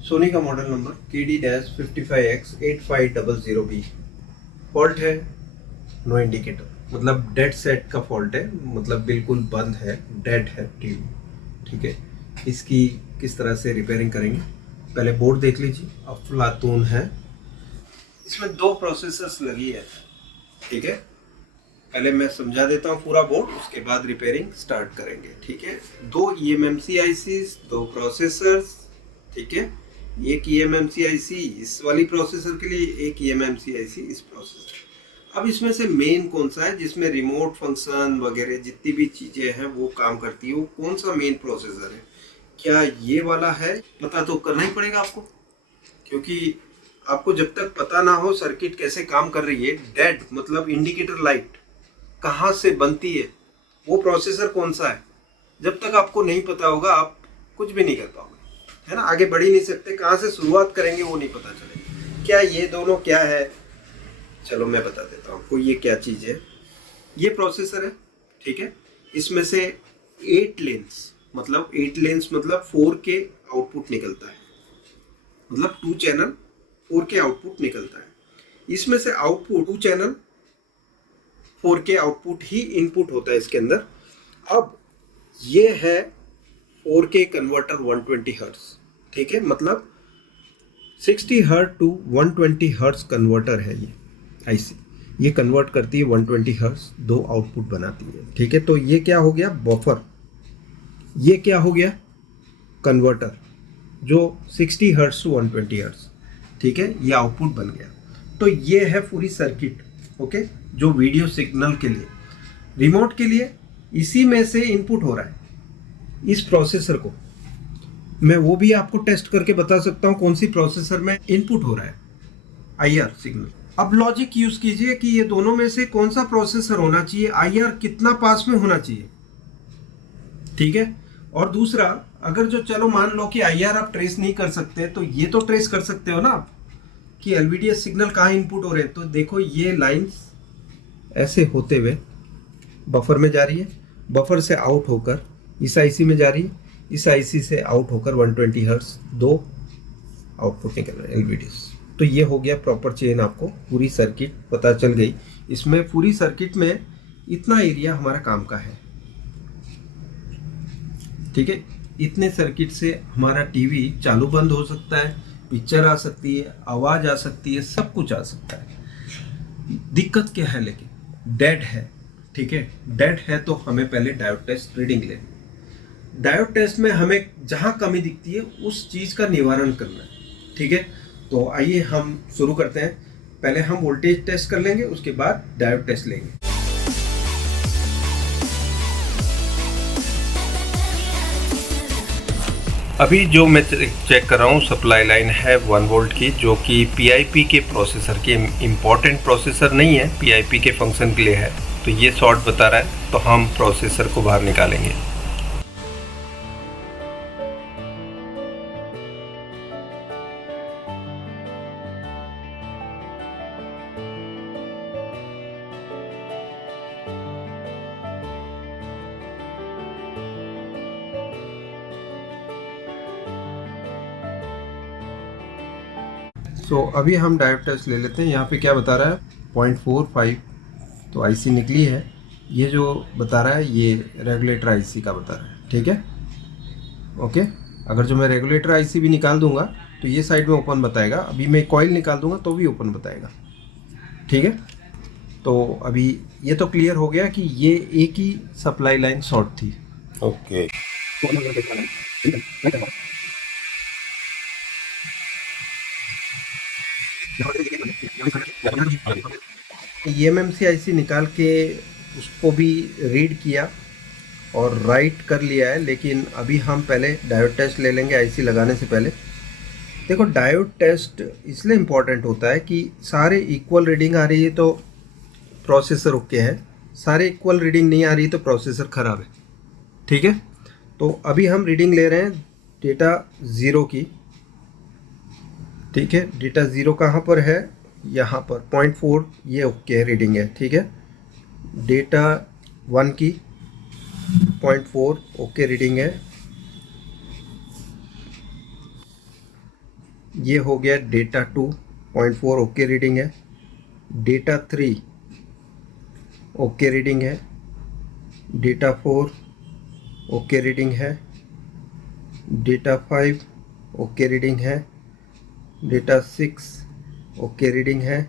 सोनी का model number KD-55X8500B। Fault है no indicator, मतलब डेड सेट का फॉल्ट है, मतलब बिल्कुल बंद है, डेड है टीवी। ठीक है, इसकी किस तरह से रिपेयरिंग करेंगे, पहले बोर्ड देख लीजिए। अफलातून है, इसमें 2 प्रोसेसर्स लगी है। ठीक है, पहले मैं समझा देता हूँ पूरा बोर्ड, उसके बाद रिपेयरिंग स्टार्ट करेंगे। ठीक है, 2 eMMC ICs, 2 प्रोसेसर्स। ठीक है, एक eMMC IC इस वाली प्रोसेसर के लिए, एक eMMC IC इस प्रोसेसर। अब इसमें से मेन कौन सा है जिसमें रिमोट फंक्शन वगैरह जितनी भी चीज़ें हैं वो काम करती है, वो कौन सा मेन प्रोसेसर है? क्या ये वाला है? पता तो करना ही पड़ेगा आपको, क्योंकि आपको जब तक पता ना हो सर्किट कैसे काम कर रही है, डेड मतलब इंडिकेटर लाइट कहाँ से बनती है, वो प्रोसेसर कौन सा है, जब तक आपको नहीं पता होगा आप कुछ भी नहीं कर पाओगे, है ना। आगे बढ़ ही नहीं सकते, कहाँ से शुरुआत करेंगे वो नहीं पता चलेगा। क्या ये दोनों क्या है, चलो मैं बता देता हूँ आपको ये क्या चीज़ है। ये प्रोसेसर है, ठीक है। इसमें से 8 लेंस मतलब 4K आउटपुट निकलता है, मतलब 2 चैनल 4K आउटपुट निकलता है। इसमें से आउटपुट 2 चैनल 4K आउटपुट ही इनपुट होता है इसके अंदर। अब ये है 4K कन्वर्टर 120 हर्ट्ज, ठीक है, मतलब 60 हर्ट्ज टू 120 हर्ट्ज कन्वर्टर है ये आईसी। ये कन्वर्ट करती है 120 हर्ट्ज, 2 आउटपुट बनाती है। ठीक है, तो ये क्या हो गया बफर, ये क्या हो गया कन्वर्टर, जो 60 हर्ट्ज टू 120 हर्ट्ज, ठीक है, ये आउटपुट बन गया। तो ये है पूरी सर्किट, ओके, जो वीडियो सिग्नल के लिए, रिमोट के लिए इसी में से इनपुट हो रहा है इस प्रोसेसर को। मैं वो भी आपको टेस्ट करके बता सकता हूँ कौन सी प्रोसेसर में इनपुट हो रहा है आईआर सिग्नल। अब लॉजिक यूज कीजिए कि ये दोनों में से कौन सा प्रोसेसर होना चाहिए, आईआर कितना पास में होना चाहिए। ठीक है, और दूसरा, अगर जो चलो मान लो कि आईआर आप ट्रेस नहीं कर सकते, तो ये तो ट्रेस कर सकते हो ना आप कि एलवीडीएस सिग्नल कहाँ इनपुट हो रहे हैं। तो देखो ये लाइंस ऐसे होते हुए बफर में जा रही है, बफर से आउट होकर इस आईसी में जा रही है, इस आईसी से आउट होकर 120 हर्ट्ज 2 आउटपुट निकल रहे हैं एलवीडीएस। तो ये हो गया प्रॉपर चेन, आपको पूरी सर्किट पता चल गई। इसमें पूरी सर्किट में इतना एरिया हमारा काम का है, ठीक है। इतने सर्किट से हमारा टीवी चालू बंद हो सकता है, पिक्चर आ सकती है, आवाज़ आ सकती है, सब कुछ आ सकता है। दिक्कत क्या है, लेकिन डेड है, ठीक है। डेड है तो हमें पहले डायोड टेस्ट रीडिंग लेनी, डायोड टेस्ट में हमें जहाँ कमी दिखती है उस चीज़ का निवारण करना है, ठीक है। तो आइए हम शुरू करते हैं। पहले हम वोल्टेज टेस्ट कर लेंगे, उसके बाद डायोड टेस्ट लेंगे। अभी जो मैं चेक कर रहा हूँ सप्लाई लाइन है 1 वोल्ट की, जो कि पीआईपी के प्रोसेसर की, इम्पॉर्टेंट प्रोसेसर नहीं है, पीआईपी के फंक्शन के लिए है। तो ये शॉर्ट बता रहा है, तो हम प्रोसेसर को बाहर निकालेंगे। अभी हम डायोड टेस्ट ले लेते हैं। यहाँ पे क्या बता रहा है 0.45, तो आईसी निकली है। ये जो बता रहा है ये रेगुलेटर आईसी का बता रहा है, ठीक है, ओके। अगर जो मैं रेगुलेटर आईसी भी निकाल दूंगा तो ये साइड में ओपन बताएगा, अभी मैं कॉइल निकाल दूंगा तो भी ओपन बताएगा, ठीक है। तो अभी ये तो क्लियर हो गया कि ये एक ही सप्लाई लाइन शॉर्ट थी, ओके। eMMC आईसी निकाल के उसको भी रीड किया और राइट कर लिया है, लेकिन अभी हम पहले डायोड टेस्ट ले लेंगे आईसी लगाने से पहले। देखो डायोड टेस्ट इसलिए इम्पोर्टेंट होता है कि सारे इक्वल रीडिंग आ रही है तो प्रोसेसर ओके है, सारे इक्वल रीडिंग नहीं आ रही तो प्रोसेसर ख़राब है, ठीक है। तो अभी हम रीडिंग ले रहे हैं डेटा 0 की, ठीक है। डेटा 0 कहाँ पर है, यहाँ पर 0.4, ये ओके रीडिंग है, ठीक है। डेटा 1 की 0.4 ओके रीडिंग है। ये हो गया डेटा 2.4 ओके रीडिंग है, डेटा 3 ओके रीडिंग है, डेटा 4 ओके रीडिंग है, डेटा 5 ओके रीडिंग है, डेटा 6 ओके रीडिंग है,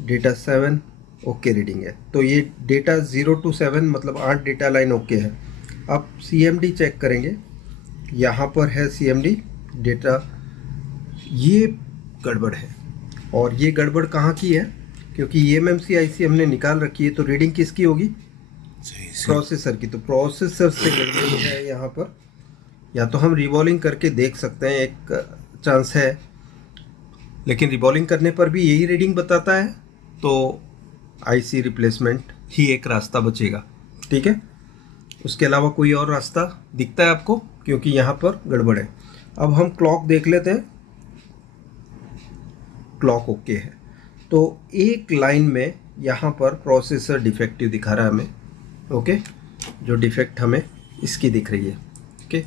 डेटा 7 ओके रीडिंग है। तो ये डेटा 0 to 7 मतलब 8 डेटा लाइन ओके है। अब CMD चेक करेंगे, यहाँ पर है CMD डेटा, ये गड़बड़ है। और ये गड़बड़ कहाँ की है, क्योंकि eMMC IC हमने निकाल रखी है, तो रीडिंग किसकी होगी, प्रोसेसर की। तो प्रोसेसर से गड़बड़ी है यहाँ पर, या तो हम रिवॉल्विंग करके देख सकते हैं, एक चांस है, लेकिन रिवॉल्विंग करने पर भी यही रीडिंग बताता है, तो IC रिप्लेसमेंट ही एक रास्ता बचेगा। ठीक है, उसके अलावा कोई और रास्ता दिखता है आपको, क्योंकि यहाँ पर गड़बड़ है। अब हम क्लॉक देख लेते हैं, क्लॉक ओके है। तो एक लाइन में यहाँ पर प्रोसेसर डिफेक्टिव दिखा रहा है हमें, ओके, जो डिफेक्ट हमें इसकी दिख रही है। ओके,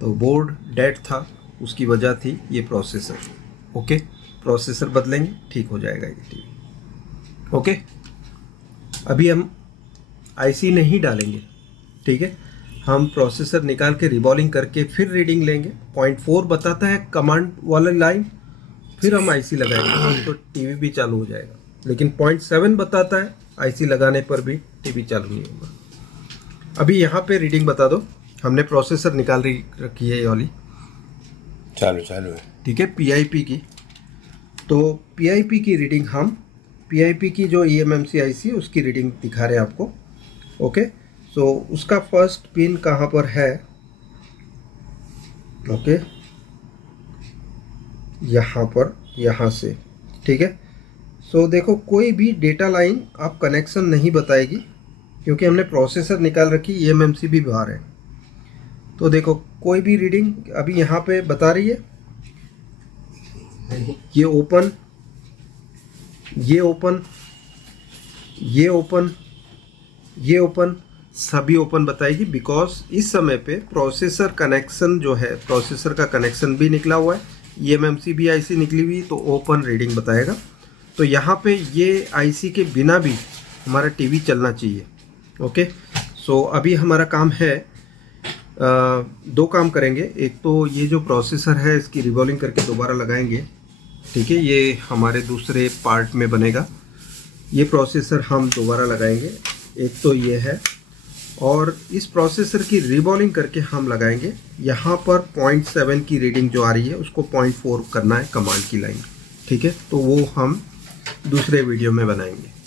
तो बोर्ड डेड था, उसकी वजह थी ये प्रोसेसर। ओके, प्रोसेसर बदलेंगे, ठीक हो जाएगा ये टीवी। ओके, अभी हम IC नहीं डालेंगे, ठीक है, हम प्रोसेसर निकाल के रिवॉल्विंग करके फिर रीडिंग लेंगे। 0.4 बताता है कमांड वाला लाइन, फिर हम IC लगाएंगे तो टीवी भी चालू हो जाएगा। लेकिन 0.7 बताता है, IC लगाने पर भी टीवी चालू नहीं होगा। अभी यहाँ पे रीडिंग बता दो, हमने प्रोसेसर निकाल रखी है, ये वाली चालू है, ठीक है, PIP की। तो PIP की रीडिंग हम PIP की जो eMMC IC उसकी रीडिंग दिखा रहे हैं आपको। ओके, सो उसका फर्स्ट पिन कहाँ पर है, ओके, यहाँ पर, यहाँ से, ठीक है। सो देखो, कोई भी डेटा लाइन आप कनेक्शन नहीं बताएगी, क्योंकि हमने प्रोसेसर निकाल रखी, eMMC भी बाहर है। तो देखो, कोई भी रीडिंग अभी यहाँ पे बता रही है, ये ओपन, ये ओपन, ये ओपन, ये ओपन, सभी ओपन बताएगी, बिकॉज इस समय पे प्रोसेसर कनेक्शन जो है, प्रोसेसर का कनेक्शन भी निकला हुआ है, eMMC भी IC निकली हुई, तो ओपन रीडिंग बताएगा। तो यहाँ पे ये IC के बिना भी हमारा टीवी चलना चाहिए। ओके, सो अभी हमारा काम है, दो काम करेंगे। एक तो ये जो प्रोसेसर है इसकी रिवॉल्विंग करके दोबारा लगाएंगे, ठीक है, ये हमारे दूसरे पार्ट में बनेगा। ये प्रोसेसर हम दोबारा लगाएंगे, एक तो ये है, और इस प्रोसेसर की रिवॉल्विंग करके हम लगाएंगे। यहाँ पर 0.7 की रीडिंग जो आ रही है उसको 0.4 करना है कमांड की लाइन, ठीक है, तो वो हम दूसरे वीडियो में बनाएंगे।